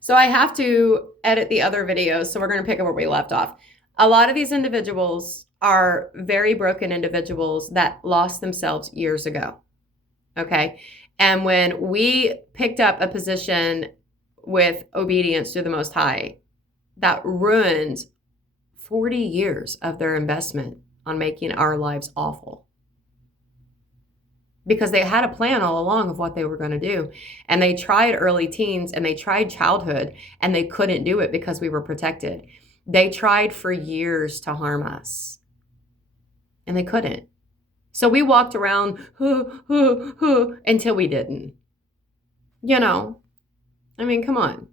So I have to edit the other videos. So we're going to pick up where we left off. A lot of these individuals are very broken individuals that lost themselves years ago. Okay. And when we picked up a position with obedience to the Most High, that ruined 40 years of their investment on making our lives awful. Because they had a plan all along of what they were going to do. And they tried early teens and they tried childhood and they couldn't do it because we were protected. They tried for years to harm us and they couldn't. So we walked around until we didn't. You know, I mean, come on.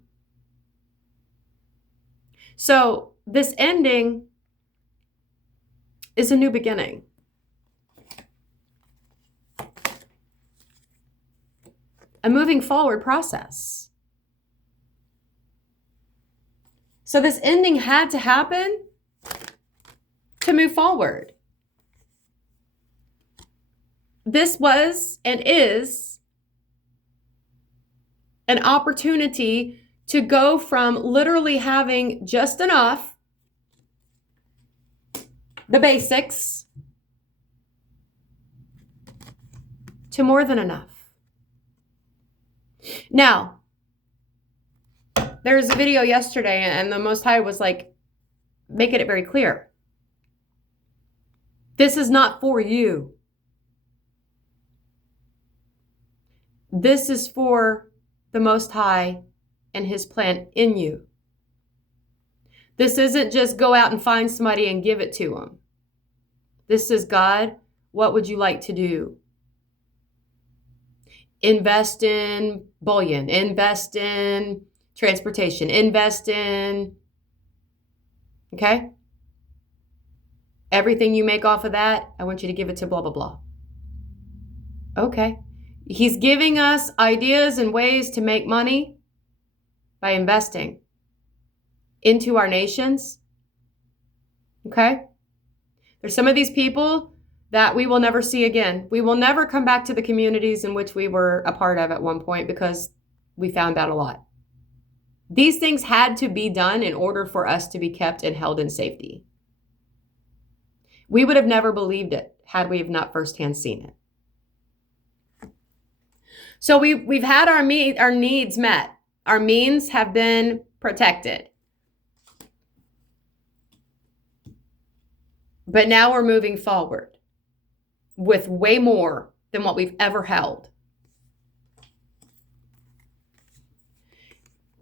So this ending is a new beginning. A moving forward process. So this ending had to happen to move forward. This was and is an opportunity to go from literally having just enough, the basics, to more than enough. Now, there was a video yesterday and the Most High was like, making it very clear. This is not for you. This is for the Most High and his plan in you. This isn't just go out and find somebody and give it to them. This is, God, what would you like to do? Invest in bullion, invest in transportation, invest in, okay? Everything you make off of that, I want you to give it to blah, blah, blah. Okay. He's giving us ideas and ways to make money by investing into our nations. Okay? There's some of these people that we will never see again. We will never come back to the communities in which we were a part of at one point because we found out a lot. These things had to be done in order for us to be kept and held in safety. We would have never believed it had we have not firsthand seen it. So we've had our needs met. Our means have been protected. But now we're moving forward with way more than what we've ever held.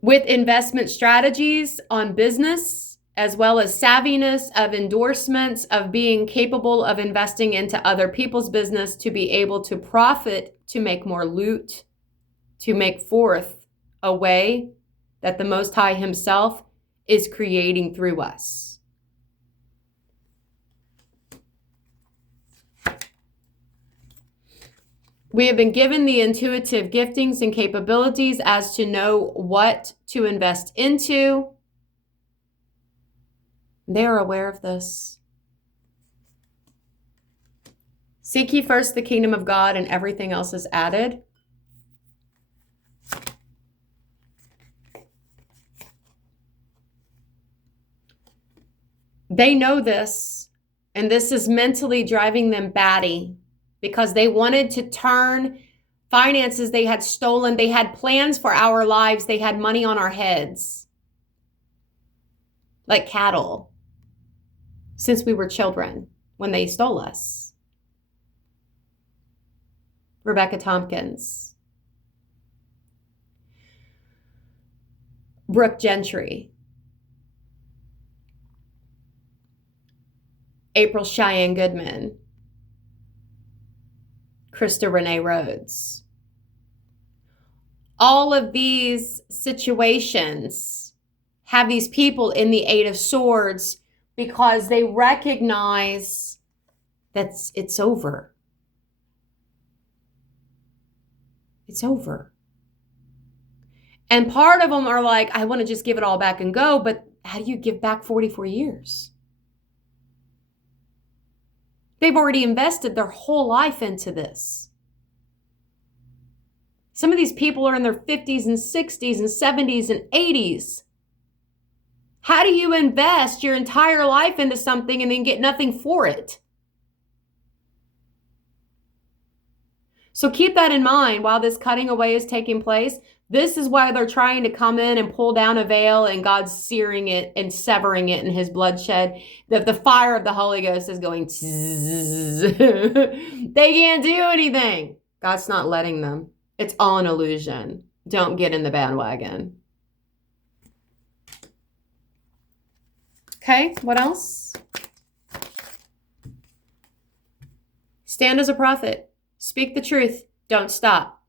With investment strategies on business, as well as savviness of endorsements, of being capable of investing into other people's business to be able to profit, to make more loot, to make forth a way that the Most High himself is creating through us. We have been given the intuitive giftings and capabilities as to know what to invest into. They are aware of this. Seek ye first the kingdom of God, and everything else is added. They know this, and this is mentally driving them batty because they wanted to turn finances they had stolen. They had plans for our lives. They had money on our heads like cattle since we were children when they stole us. Rebecca Tompkins, Brooke Gentry, April Cheyenne Goodman, Krista Renee Rhodes. All of these situations have these people in the Eight of Swords because they recognize that it's over. It's over. And part of them are like, I want to just give it all back and go, but how do you give back 44 years? They've already invested their whole life into this. Some of these people are in their 50s and 60s and 70s and 80s. How do you invest your entire life into something and then get nothing for it? So keep that in mind while this cutting away is taking place. This is why they're trying to come in and pull down a veil, and God's searing it and severing it in his bloodshed. The fire of the Holy Ghost is going, they can't do anything. God's not letting them. It's all an illusion. Don't get in the bandwagon. Okay, what else? Stand as a prophet. Speak the truth. Don't stop.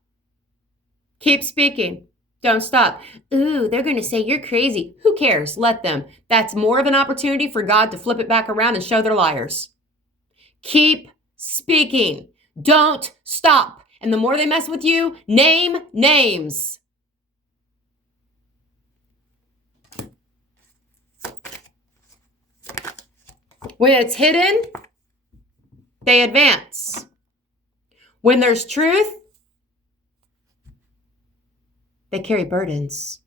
Keep speaking. Don't stop. Ooh, they're going to say you're crazy. Who cares? Let them. That's more of an opportunity for God to flip it back around and show they're liars. Keep speaking. Don't stop. And the more they mess with you, name names. When it's hidden, they advance. When there's truth, they carry burdens.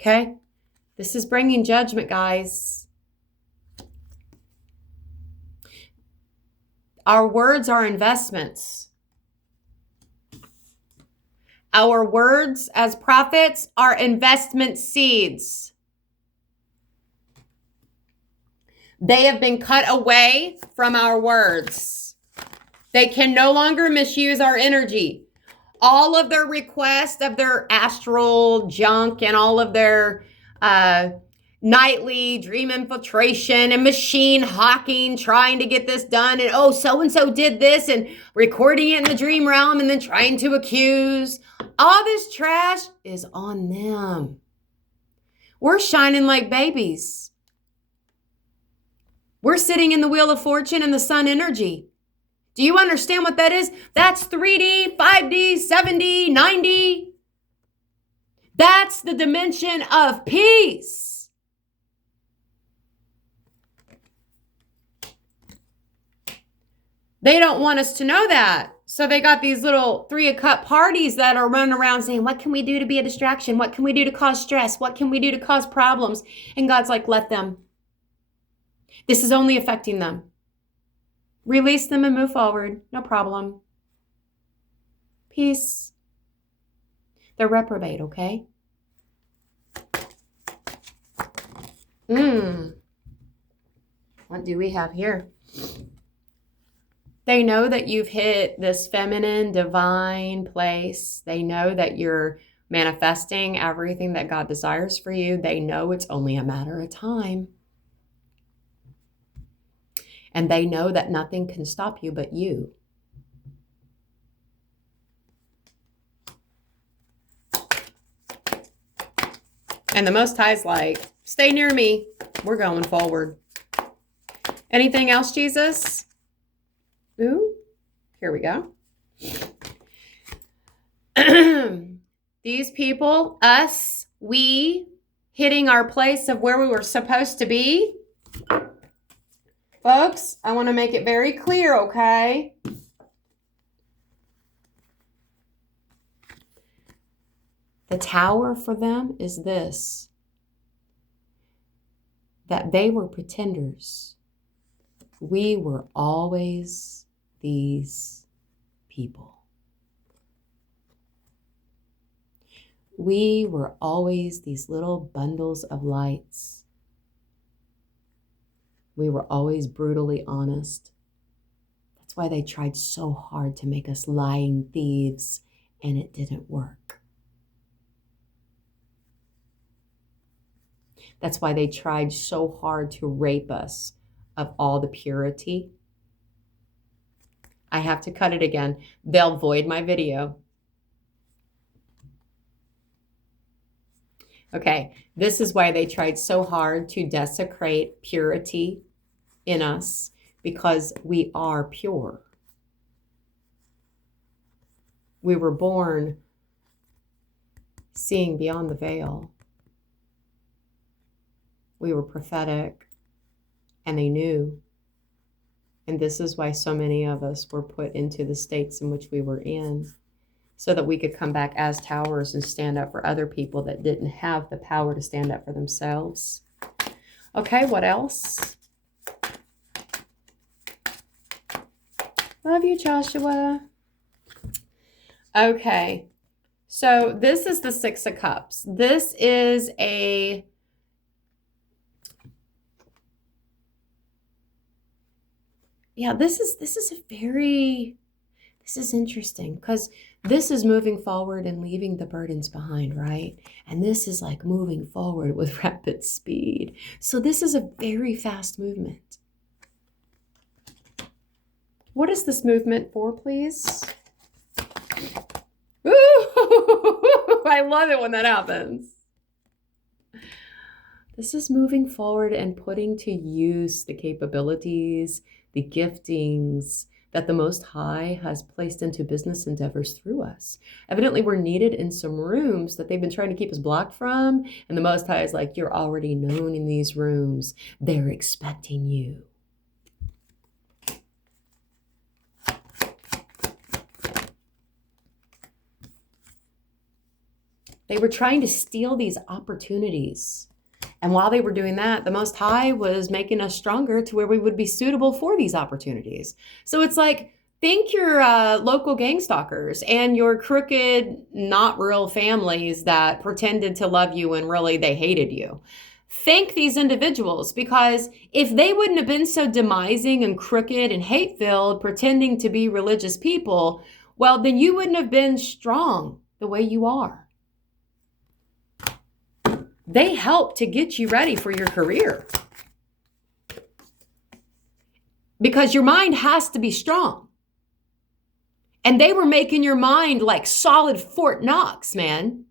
Okay? This is bringing judgment, guys. Our words are investments. Our words as prophets are investment seeds. They have been cut away from our words. They can no longer misuse our energy. All of their requests of their astral junk and all of their nightly dream infiltration and machine hawking, trying to get this done. And oh, so-and-so did this, and recording it in the dream realm and then trying to accuse. All this trash is on them. We're shining like babies. We're sitting in the wheel of fortune and the sun energy. Do you understand what that is? That's 3D, 5D, 7D, 9D. That's the dimension of peace. They don't want us to know that. So they got these little 3 of cup parties that are running around saying, what can we do to be a distraction? What can we do to cause stress? What can we do to cause problems? And God's like, let them. This is only affecting them. Release them and move forward. No problem. Peace. They're reprobate, okay? What do we have here? They know that you've hit this feminine, divine place. They know that you're manifesting everything that God desires for you. They know it's only a matter of time. And they know that nothing can stop you but you. And the Most High's like, stay near me. We're going forward. Anything else, Jesus? Ooh, here we go. These people, us, we, hitting our place of where we were supposed to be. Folks, I want to make it very clear, okay? The tower for them is this, that they were pretenders. We were always these people. We were always these little bundles of lights. We were always brutally honest. That's why they tried so hard to make us lying thieves, and it didn't work. That's why they tried so hard to rape us of all the purity. I have to cut it again. They'll void my video. Okay, this is why they tried so hard to desecrate purity in us, because we are pure. We were born seeing beyond the veil. We were prophetic, and they knew And this is why so many of us were put into the states in which we were in, so that we could come back as towers and stand up for other people that didn't have the power to stand up for themselves. Okay, what else? Love you, Joshua. Okay, so this is the Six of Cups. This is a... Yeah, this is interesting, because this is moving forward and leaving the burdens behind, right? And this is like moving forward with rapid speed. So this is a very fast movement. What is this movement for, please? Ooh, I love it when that happens. This is moving forward and putting to use the capabilities, the giftings that the Most High has placed into business endeavors through us. Evidently, we're needed in some rooms that they've been trying to keep us blocked from. And the Most High is like, you're already known in these rooms. They're expecting you. They were trying to steal these opportunities. And while they were doing that, the Most High was making us stronger to where we would be suitable for these opportunities. So it's like, thank your local gang stalkers and your crooked, not real families that pretended to love you when really they hated you. Thank these individuals, because if they wouldn't have been so demising and crooked and hate-filled, pretending to be religious people, well, then you wouldn't have been strong the way you are. They help to get you ready for your career, because your mind has to be strong. And they were making your mind like solid Fort Knox, man.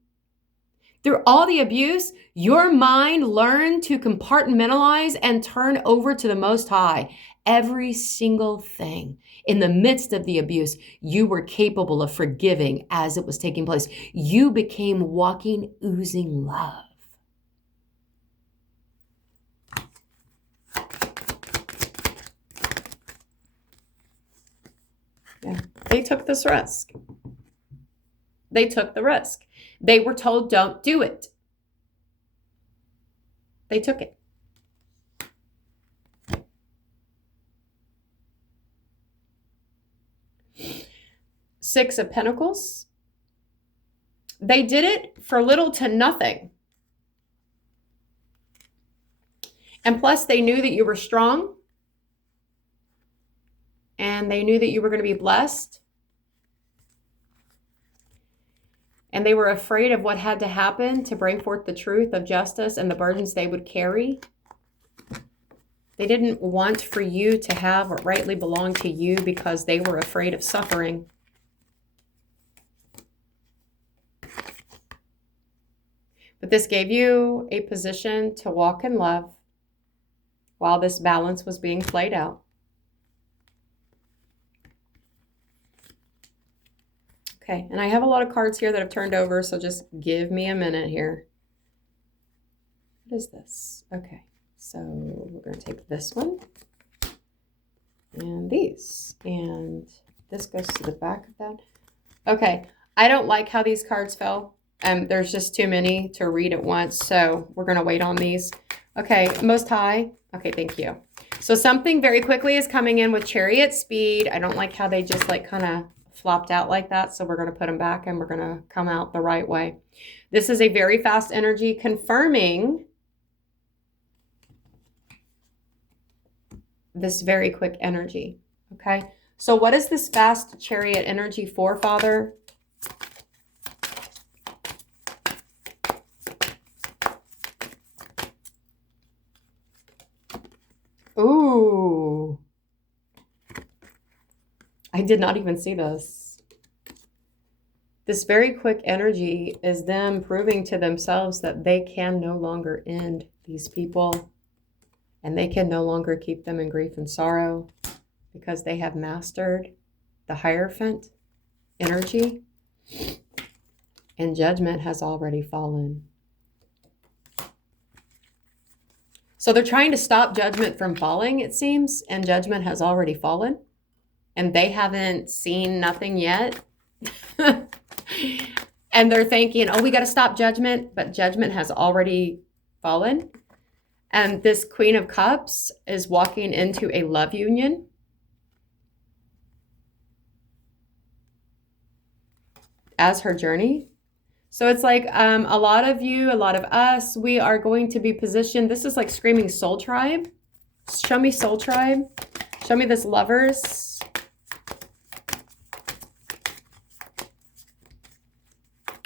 Through all the abuse, your mind learned to compartmentalize and turn over to the Most High. Every single thing in the midst of the abuse, you were capable of forgiving as it was taking place. You became walking, oozing love. Yeah, they took this risk. They took the risk. They were told, don't do it. They took it. Six of Pentacles. They did it for little to nothing. And plus, they knew that you were strong. And they knew that you were going to be blessed. And they were afraid of what had to happen to bring forth the truth of justice and the burdens they would carry. They didn't want for you to have what rightly belonged to you because they were afraid of suffering. But this gave you a position to walk in love while this balance was being played out. Okay, and I have a lot of cards here that have turned over, so just give me a minute here. What is this? Okay, so we're going to take this one and these, and this goes to the back of that. Okay, I don't like how these cards fell. There's just too many to read at once, so we're going to wait on these. Okay, Most High. Okay, thank you. So something very quickly is coming in with Chariot speed. I don't like how they just like kind of flopped out like that, so we're going to put them back and we're going to come out the right way. This is a very fast energy confirming this very quick energy. Okay, so what is this fast Chariot energy for, Father? Ooh. I did not even see this. This very quick energy is them proving to themselves that they can no longer end these people, and they can no longer keep them in grief and sorrow because they have mastered the Hierophant energy, and judgment has already fallen. So they're trying to stop judgment from falling, it seems, and judgment has already fallen, and they haven't seen nothing yet. And they're thinking, oh, we got to stop judgment, but judgment has already fallen. And this Queen of Cups is walking into a love union. As her journey. So it's like a lot of you, a lot of us, we are going to be positioned. This is like screaming soul tribe. Show me soul tribe. Show me this lovers.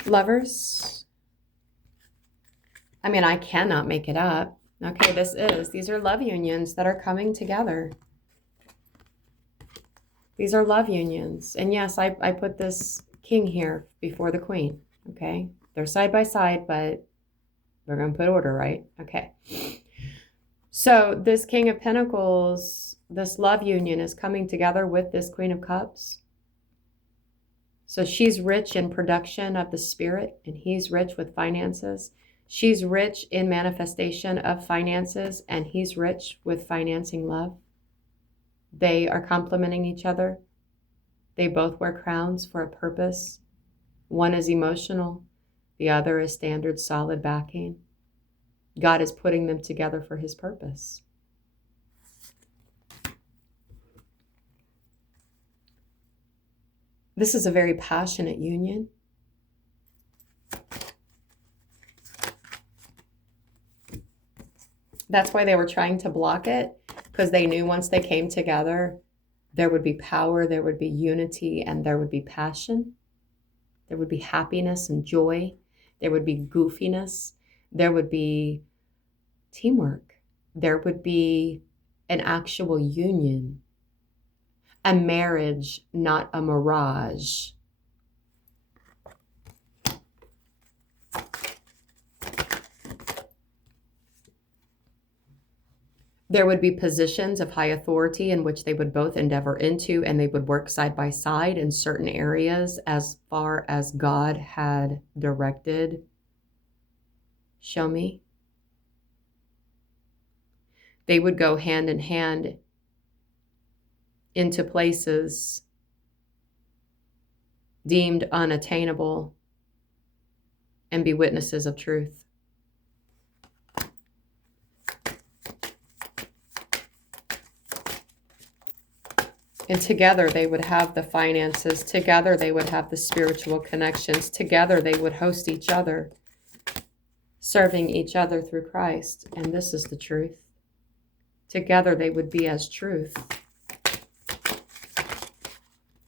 Lovers. I mean, I cannot make it up. Okay, these are love unions that are coming together. These are love unions. And yes, I put this king here before the queen. Okay, they're side by side, but we're going to put order, right? Okay. So this King of Pentacles, this love union is coming together with this Queen of Cups. So she's rich in production of the spirit, and he's rich with finances. She's rich in manifestation of finances, and he's rich with financing love. They are complementing each other. They both wear crowns for a purpose. One is emotional. The other is standard, solid backing. God is putting them together for his purpose. This is a very passionate union. That's why they were trying to block it, because they knew once they came together, there would be power, there would be unity, and there would be passion. There would be happiness and joy. There would be goofiness. There would be teamwork. There would be an actual union, a marriage, not a mirage. There would be positions of high authority in which they would both endeavor into, and they would work side by side in certain areas as far as God had directed. Show me. They would go hand in hand into places deemed unattainable and be witnesses of truth. And together they would have the finances. Together they would have the spiritual connections. Together they would host each other, serving each other through Christ. And this is the truth. Together they would be as truth.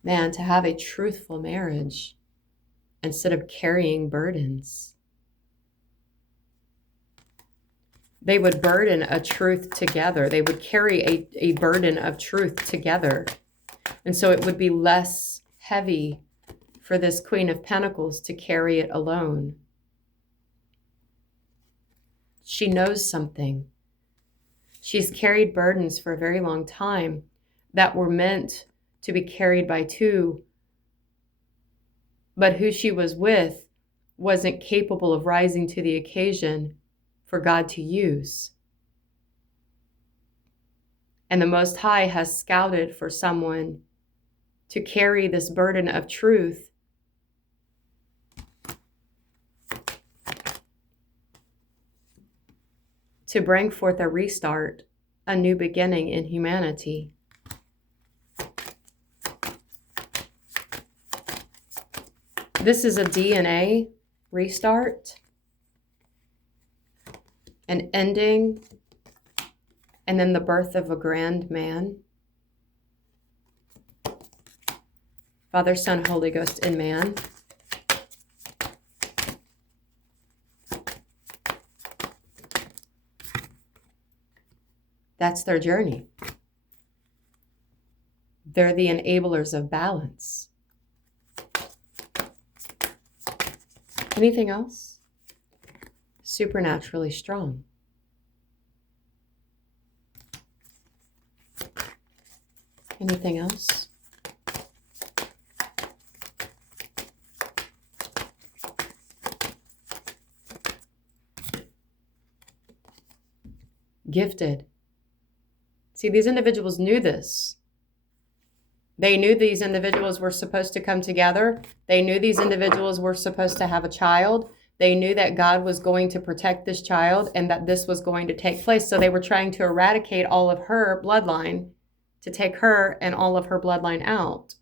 Man, to have a truthful marriage instead of carrying burdens. They would burden a truth together. They would carry a burden of truth together. And so it would be less heavy for this Queen of Pentacles to carry it alone. She knows something. She's carried burdens for a very long time that were meant to be carried by two, but who she was with wasn't capable of rising to the occasion for God to use. And the Most High has scouted for someone to carry this burden of truth to bring forth a restart, a new beginning in humanity. This is a DNA restart, an ending, and then the birth of a grand man. Father, Son, Holy Ghost in man. That's their journey. They're the enablers of balance. Anything else? Supernaturally strong. Anything else? gifted. See, these individuals knew this. They knew these individuals were supposed to come together. They knew these individuals were supposed to have a child. They knew that God was going to protect this child and that this was going to take place. So they were trying to eradicate all of her bloodline, to take her and all of her bloodline out.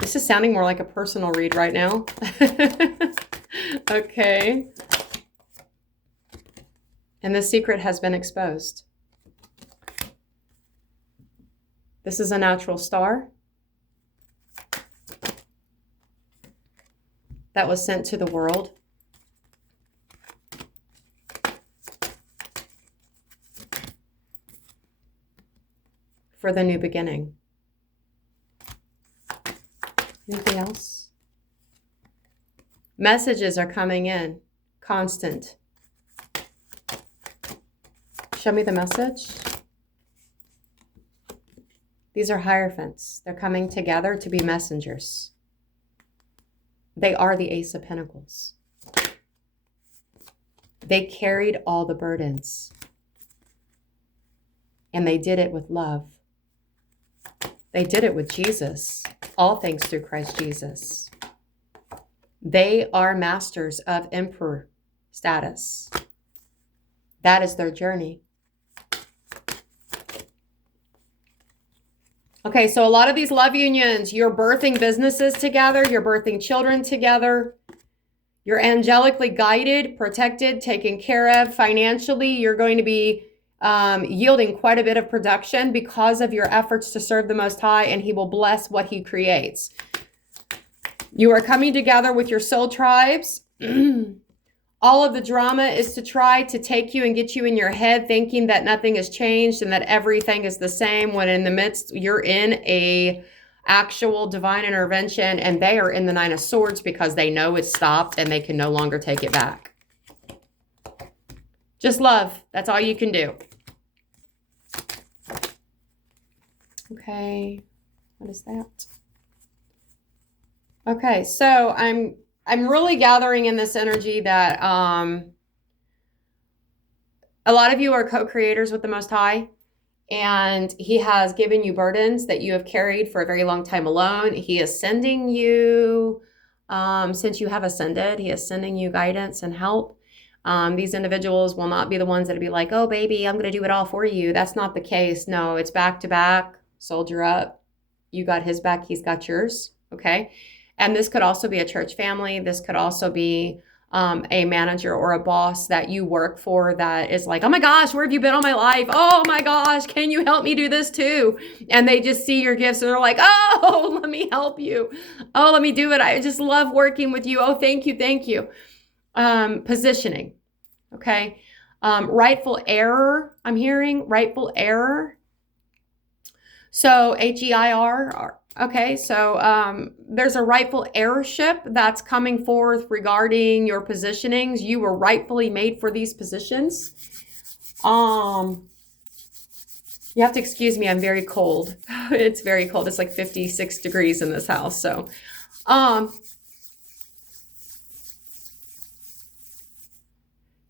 This is sounding more like a personal read right now. Okay. And the secret has been exposed. This is a natural star that was sent to the world. For the new beginning. Anything else? Messages are coming in. Constant. Show me the message. These are hierophants. They're coming together to be messengers. They are the Ace of Pentacles. They carried all the burdens. And they did it with love. They did it with Jesus. All things through Christ Jesus. They are masters of emperor status. That is their journey. Okay, so a lot of these love unions, you're birthing businesses together, you're birthing children together, you're angelically guided, protected, taken care of financially. You're going to be yielding quite a bit of production because of your efforts to serve the Most High, and He will bless what He creates. You are coming together with your soul tribes. All of the drama is to try to take you and get you in your head thinking that nothing has changed and that everything is the same, when in the midst you're in a actual divine intervention, and they are in the Nine of Swords because they know it's stopped and they can no longer take it back. Just love. That's all you can do. Okay. What is that? Okay, so I'm really gathering in this energy that a lot of you are co-creators with the Most High, and He has given you burdens that you have carried for a very long time alone. He is sending you, since you have ascended, He is sending you guidance and help. These individuals will not be the ones that be like, oh, baby, I'm going to do it all for you. That's not the case. No, it's back to back. Soldier up. You got His back. He's got yours. Okay. And this could also be a church family. This could also be a manager or a boss that you work for that is like, oh my gosh, where have you been all my life? Oh my gosh, can you help me do this too? And they just see your gifts and they're like, oh, let me help you. Oh, let me do it. I just love working with you. Oh, thank you. Thank you. Positioning. Okay. Rightful error. I'm hearing rightful error. So HEIR. Okay, so there's a rightful heirship that's coming forth regarding your positionings. You were rightfully made for these positions. You have to excuse me, I'm very cold. It's very cold. It's like 56 degrees in this house. So,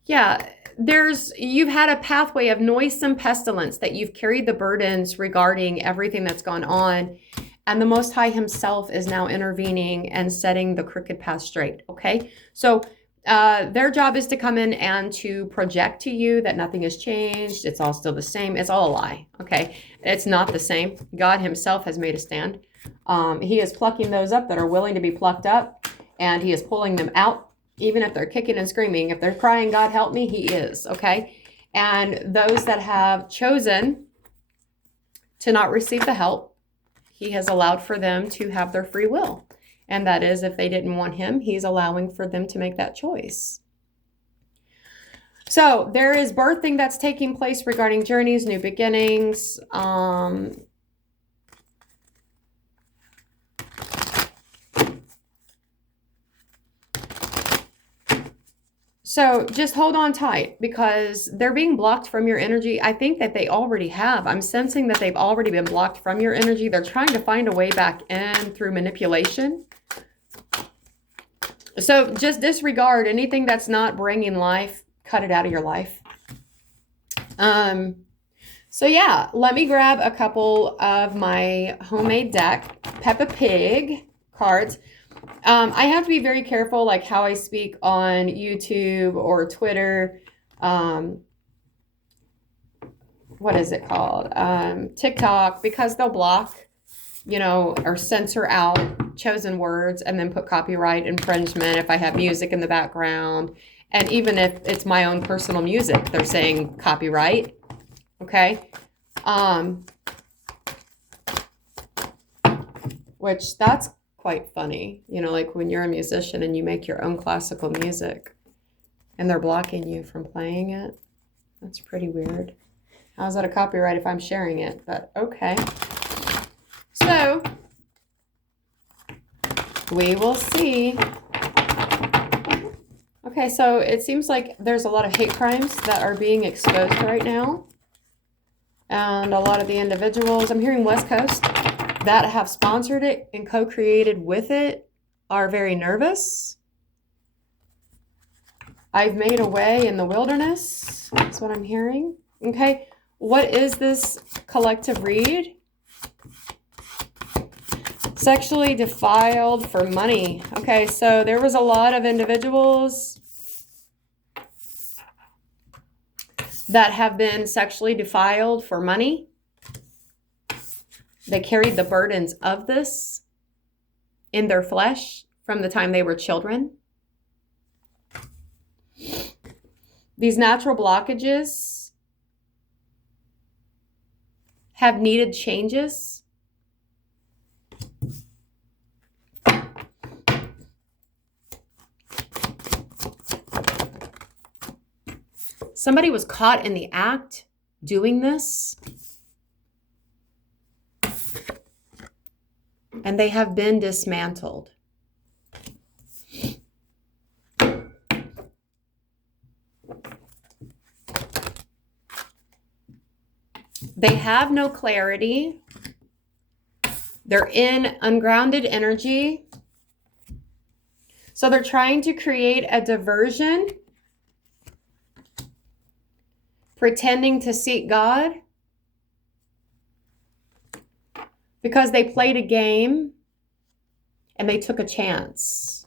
yeah, you've had a pathway of noisome pestilence that you've carried the burdens regarding everything that's gone on. And the Most High Himself is now intervening and setting the crooked path straight, okay? So their job is to come in and to project to you that nothing has changed. It's all still the same. It's all a lie, okay? It's not the same. God Himself has made a stand. He is plucking those up that are willing to be plucked up, and He is pulling them out, even if they're kicking and screaming. If they're crying, God help me, He is, okay? And those that have chosen to not receive the help, He has allowed for them to have their free will. And that is, if they didn't want Him, He's allowing for them to make that choice. So there is birthing that's taking place regarding journeys, new beginnings. So just hold on tight, because they're being blocked from your energy. I think that they already have. I'm sensing that they've already been blocked from your energy. They're trying to find a way back in through manipulation. So just disregard anything that's not bringing life. Cut it out of your life. So yeah, let me grab a couple of my homemade deck Peppa Pig cards. I have to be very careful, like how I speak on YouTube or Twitter. What is it called? TikTok, because they'll block, or censor out chosen words and then put copyright infringement if I have music in the background. And even if it's my own personal music, they're saying copyright. Okay. Which that's quite funny, like when you're a musician and you make your own classical music and they're blocking you from playing it. That's pretty weird. How's that a copyright if I'm sharing it? But okay. So we will see. Okay, so it seems like there's a lot of hate crimes that are being exposed right now. And a lot of the individuals, I'm hearing West Coast, that have sponsored it and co-created with it are very nervous. I've made a way in the wilderness. That's what I'm hearing. Okay, what is this collective read? Sexually defiled for money. Okay, so there was a lot of individuals that have been sexually defiled for money. They carried the burdens of this in their flesh from the time they were children. These natural blockages have needed changes. Somebody was caught in the act doing this, and they have been dismantled. They have no clarity. They're in ungrounded energy. So they're trying to create a diversion, pretending to seek God, because they played a game and they took a chance.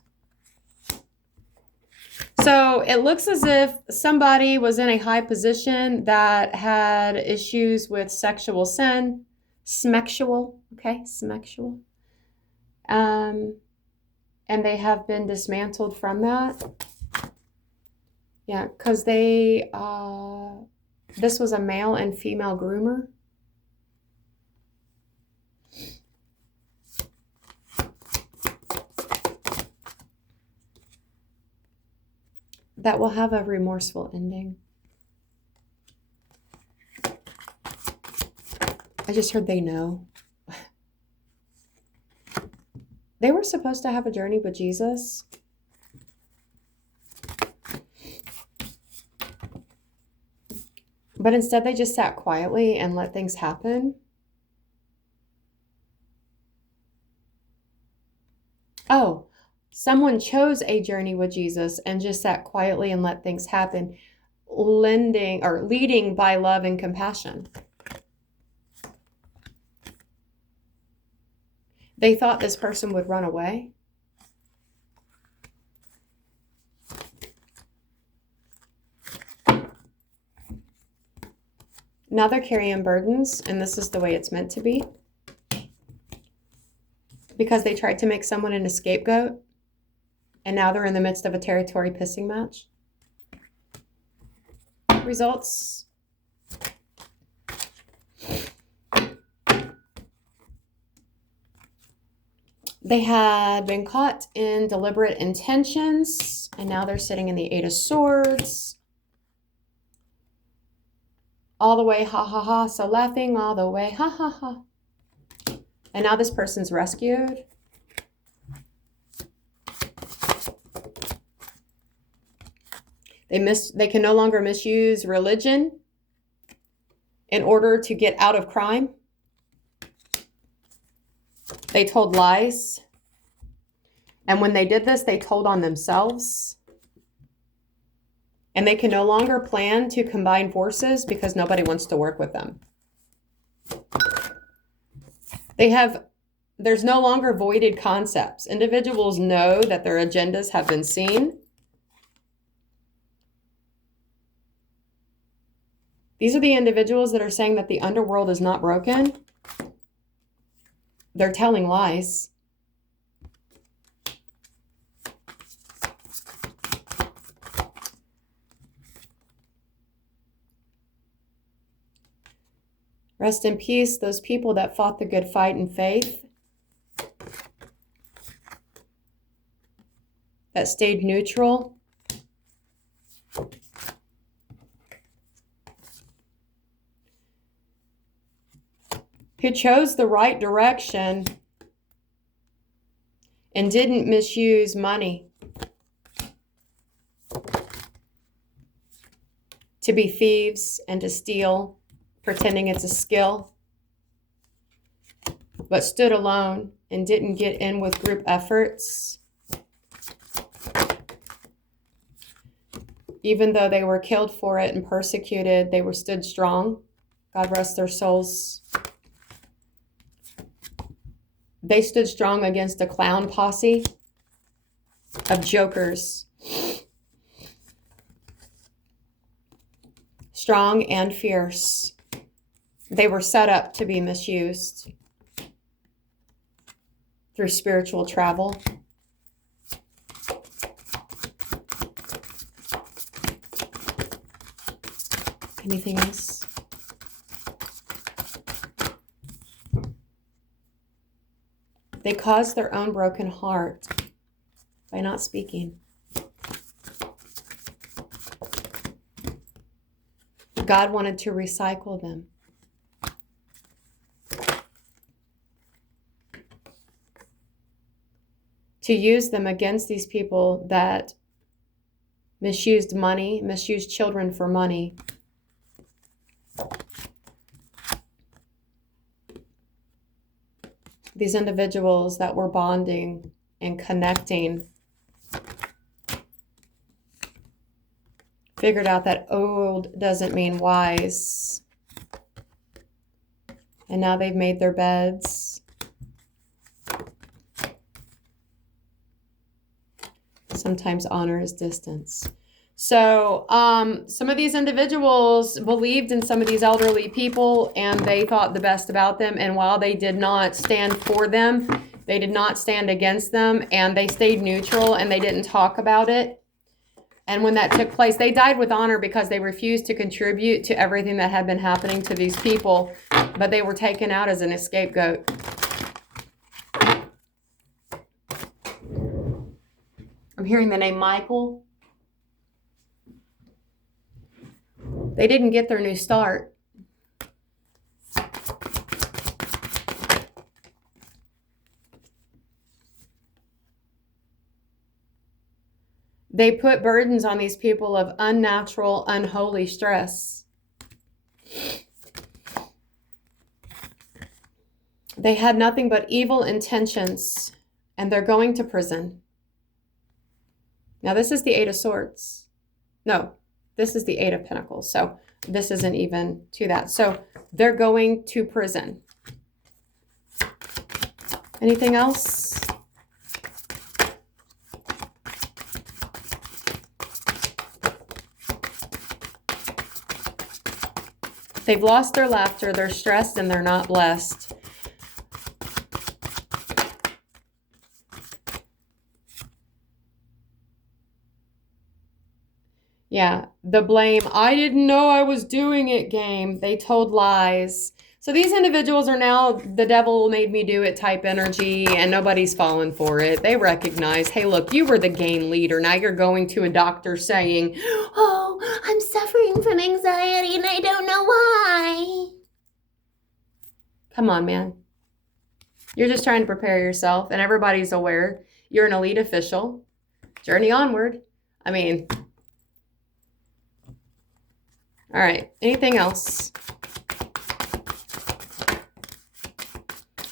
So it looks as if somebody was in a high position that had issues with sexual sin, smexual, okay, smexual. And they have been dismantled from that. Yeah, because this was a male and female groomer. That will have a remorseful ending. I just heard they know. They were supposed to have a journey with Jesus. But instead they just sat quietly and let things happen. Oh, someone chose a journey with Jesus and just sat quietly and let things happen, leading by love and compassion. They thought this person would run away. Now they're carrying burdens, and this is the way it's meant to be. Because they tried to make someone an scapegoat, and now they're in the midst of a territory pissing match. Results. They had been caught in deliberate intentions, and now they're sitting in the Eight of Swords. All the way, ha, ha, ha. So laughing all the way, ha, ha, ha. And now this person's rescued. They can no longer misuse religion in order to get out of crime. They told lies. And when they did this, they told on themselves. And they can no longer plan to combine forces because nobody wants to work with them. There's no longer voided concepts. Individuals know that their agendas have been seen. These are the individuals that are saying that the underworld is not broken. They're telling lies. Rest in peace, those people that fought the good fight in faith, that stayed neutral, who chose the right direction and didn't misuse money to be thieves and to steal, pretending it's a skill, but stood alone and didn't get in with group efforts. Even though they were killed for it and persecuted, they were stood strong. God rest their souls. They stood strong against a clown posse of jokers. Strong and fierce. They were set up to be misused through spiritual travel. Anything else? They caused their own broken heart by not speaking. God wanted to recycle them. To use them against these people that misused money, misused children for money. These individuals that were bonding and connecting figured out that old doesn't mean wise. And now they've made their beds. Sometimes honor is distance. So some of these individuals believed in some of these elderly people and they thought the best about them. And while they did not stand for them, they did not stand against them, and they stayed neutral and they didn't talk about it. And when that took place, they died with honor because they refused to contribute to everything that had been happening to these people, but they were taken out as an scapegoat. I'm hearing the name Michael. They didn't get their new start. They put burdens on these people of unnatural, unholy stress. They had nothing but evil intentions, and they're going to prison. Now, this is the Eight of Swords. No, this is the Eight of Pentacles. So this isn't even to that. So they're going to prison. Anything else? They've lost their laughter, they're stressed, and they're not blessed. Yeah, the blame, I didn't know I was doing it game. They told lies. So these individuals are now the devil made me do it type energy, and nobody's fallen for it. They recognize, hey, look, you were the game leader. Now you're going to a doctor saying, oh, I'm suffering from anxiety and I don't know why. Come on, man. You're just trying to prepare yourself, and everybody's aware. You're an elite official. Journey onward. I mean... All right, anything else?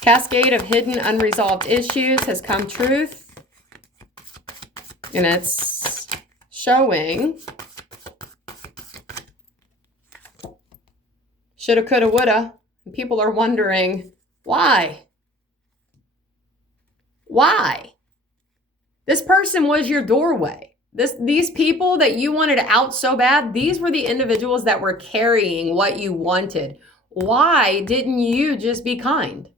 Cascade of hidden unresolved issues has come truth. And it's showing Shoulda, coulda, woulda. And people are wondering, why? Why? This person was your doorway. These people that you wanted out so bad, these were the individuals that were carrying what you wanted. Why didn't you just be kind?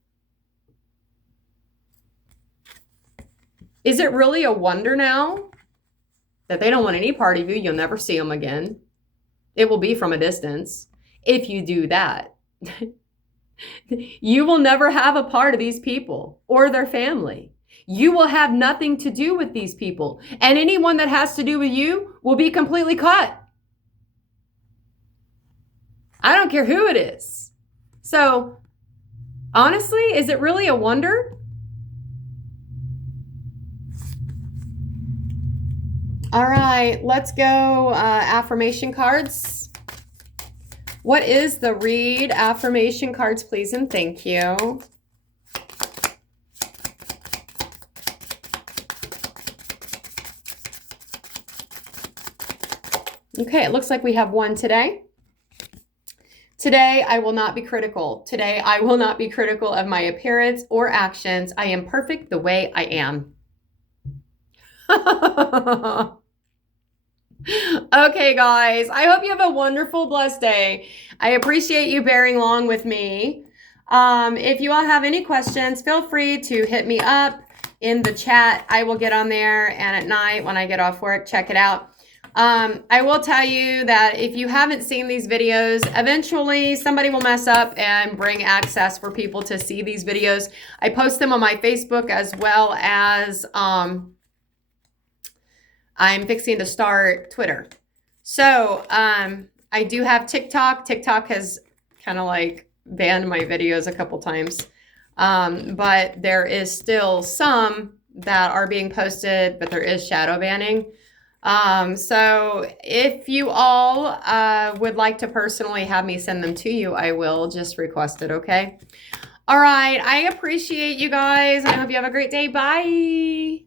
Is it really a wonder now that they don't want any part of you? You'll never see them again. It will be from a distance. If you do that, you will never have a part of these people or their family. You will have nothing to do with these people. And anyone that has to do with you will be completely cut. I don't care who it is. So, honestly, is it really a wonder? All right, let's go affirmation cards. What is the read? Affirmation cards, please, and thank you. Okay, it looks like we have one today. Today, I will not be critical. Today, I will not be critical of my appearance or actions. I am perfect the way I am. Okay, guys, I hope you have a wonderful, blessed day. I appreciate you bearing along with me. If you all have any questions, feel free to hit me up in the chat. I will get on there, and at night when I get off work, check it out. I will tell you that if you haven't seen these videos, eventually somebody will mess up and bring access for people to see these videos. I post them on my Facebook as well as I'm fixing to start Twitter. So I do have TikTok. TikTok has kind of like banned my videos a couple times. But there is still some that are being posted, but there is shadow banning. So if you all would like to personally have me send them to you, I will. Just request it, okay? All right. I appreciate you guys. I hope you have a great day. Bye.